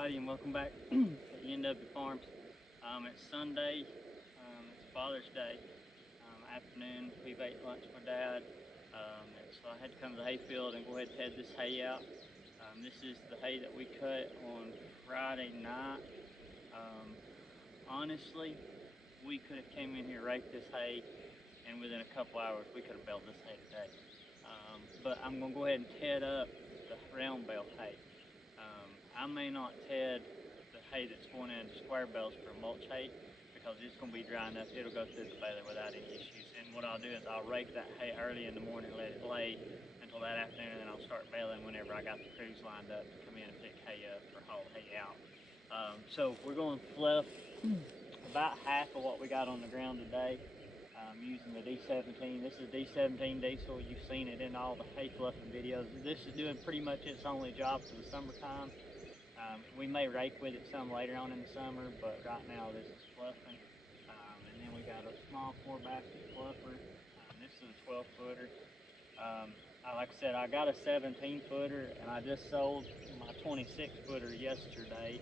everybody, and welcome back to ENW Farms. It's Sunday, it's Father's Day afternoon. We've ate lunch with Dad, and so I had to come to the hayfield and go ahead and head this hay out. This is the hay that we cut on Friday night. Honestly, we could have came in here, raked this hay, and within a couple hours we could have baled this hay today. But I'm going to go ahead and ted up the round bale hay. I may not ted the hay that's going into square bales for mulch hay because it's going to be dry enough. It'll go through the baler without any issues. And what I'll do is I'll rake that hay early in the morning, let it lay until that afternoon, and then I'll start baling whenever I got the crews lined up to come in and pick hay up or haul hay out. So we're going to fluff about half of what we got on the ground today. Using the D17. This is D17 diesel. You've seen it in all the hay fluffing videos. This is doing pretty much its only job for the summertime. We may rake with it some later on in the summer, but right now this is fluffing. And then we got a small 4-basket fluffer. This is a 12-footer. Like I said, I got a 17-footer, and I just sold my 26-footer yesterday.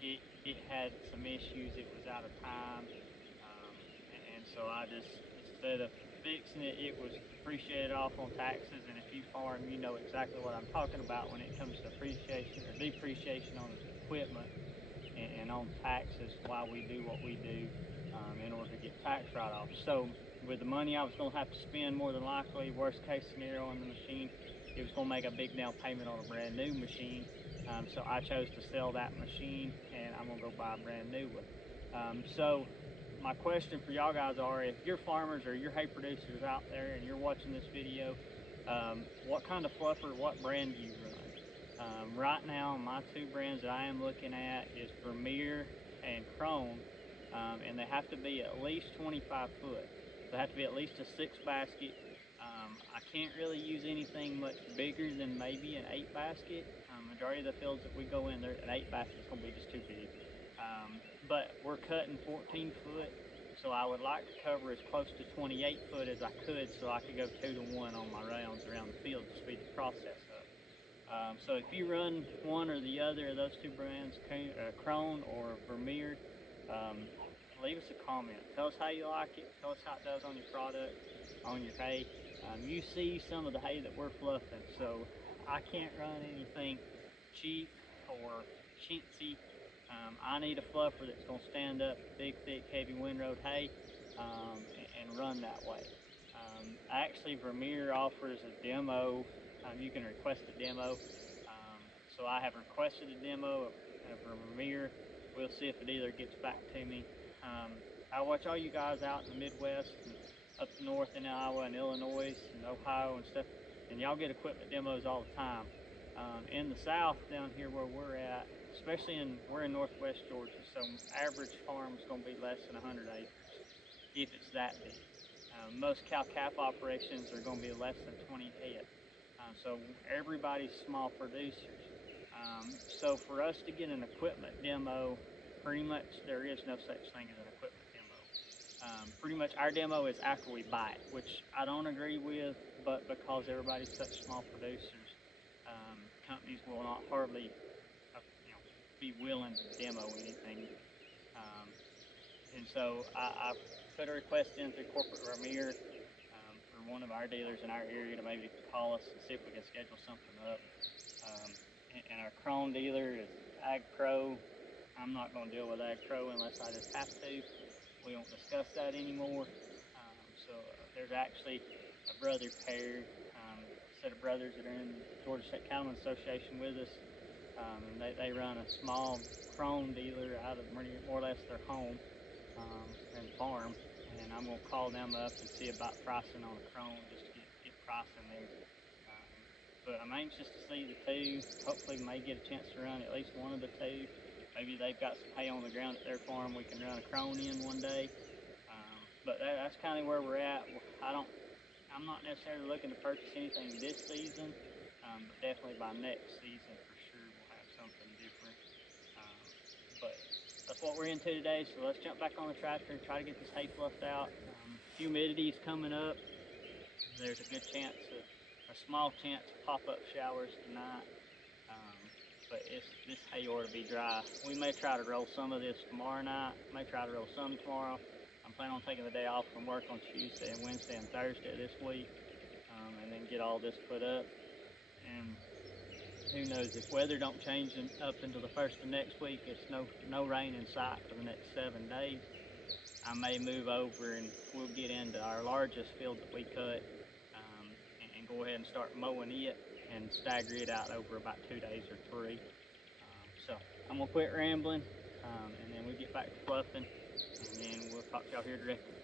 It had some issues. It was out of time. And so I just, instead of fixing it, it was depreciated off on taxes. And if you farm, you know exactly what I'm talking about when it comes to appreciation or depreciation on equipment and on taxes, why we do what we do in order to get tax write-offs. So with the money I was going to have to spend, more than likely, worst case scenario on the machine, it was going to make a big down payment on a brand new machine. So I chose to sell that machine, and I'm going to go buy a brand new one. So my question for y'all guys are, if you're farmers or you're hay producers out there and you're watching this video, what kind of fluffer, what brand do you run? Right now, my two brands that I am looking at is Vermeer and Krone, and they have to be at least 25 foot. They have to be at least a 6-basket. I can't really use anything much bigger than maybe an 8-basket. Majority of the fields that we go in, an 8-basket is going to be just too big. But we're cutting 14 foot, so I would like to cover as close to 28 foot as I could, so I could go 2-to-1 on my rounds around the field to speed the process up. So if you run one or the other of those two brands, Krone or Vermeer, leave us a comment. Tell us how you like it. Tell us how it does on your product, on your hay. You see some of the hay that we're fluffing, so I can't run anything cheap or chintzy. I need a fluffer that's going to stand up big, thick, heavy windrow hay and run that way. Actually, Vermeer offers a demo. You can request a demo. So I have requested a demo of Vermeer. We'll see if it either gets back to me. I watch all you guys out in the Midwest and up north in Iowa and Illinois and Ohio and stuff, and y'all get equipment demos all the time. In the South, down here where we're at, especially we're in northwest Georgia, so average farm is going to be less than 100 acres, if it's that big. Most cow-calf operations are going to be less than 20 head. So everybody's small producers. So for us to get an equipment demo, pretty much there is no such thing as an equipment demo. Pretty much our demo is after we buy it, which I don't agree with, but because everybody's such small producers, companies will not hardly be willing to demo anything. And so I put a request in through Corporate Vermeer for one of our dealers in our area to maybe call us and see if we can schedule something up. And our Krone dealer is Ag Pro. I'm not going to deal with Ag Pro unless I just have to. We won't discuss that anymore. So there's actually a brother pair, a set of brothers that are in the Georgia State Cattlemen's Association with us. And they run a small Krone dealer out of more or less their home and farm. And I'm going to call them up and see about pricing on a Krone, just to get pricing there. But I'm anxious to see the two. Hopefully may get a chance to run at least one of the two. Maybe they've got some hay on the ground at their farm we can run a Krone in one day. But that's kind of where we're at. I'm not necessarily looking to purchase anything this season, but definitely by next season for sure we'll have something different. But that's what we're into today, so let's jump back on the tractor and try to get this hay fluffed out. Humidity is coming up. There's a good chance, a small chance of pop-up showers tonight. but this hay ought to be dry. We may try to roll some of this tomorrow night, may try to roll some tomorrow. I'm planning on taking the day off from work on Tuesday and Wednesday and Thursday this week, and then get all this put up. And who knows, if weather don't change up until the first of next week, it's no rain in sight for the next 7 days. I may move over and we'll get into our largest field that we cut, and go ahead and start mowing it and stagger it out over about 2 days or 3. So I'm gonna quit rambling, and then we get back to fluffing, and then we'll talk to y'all here directly.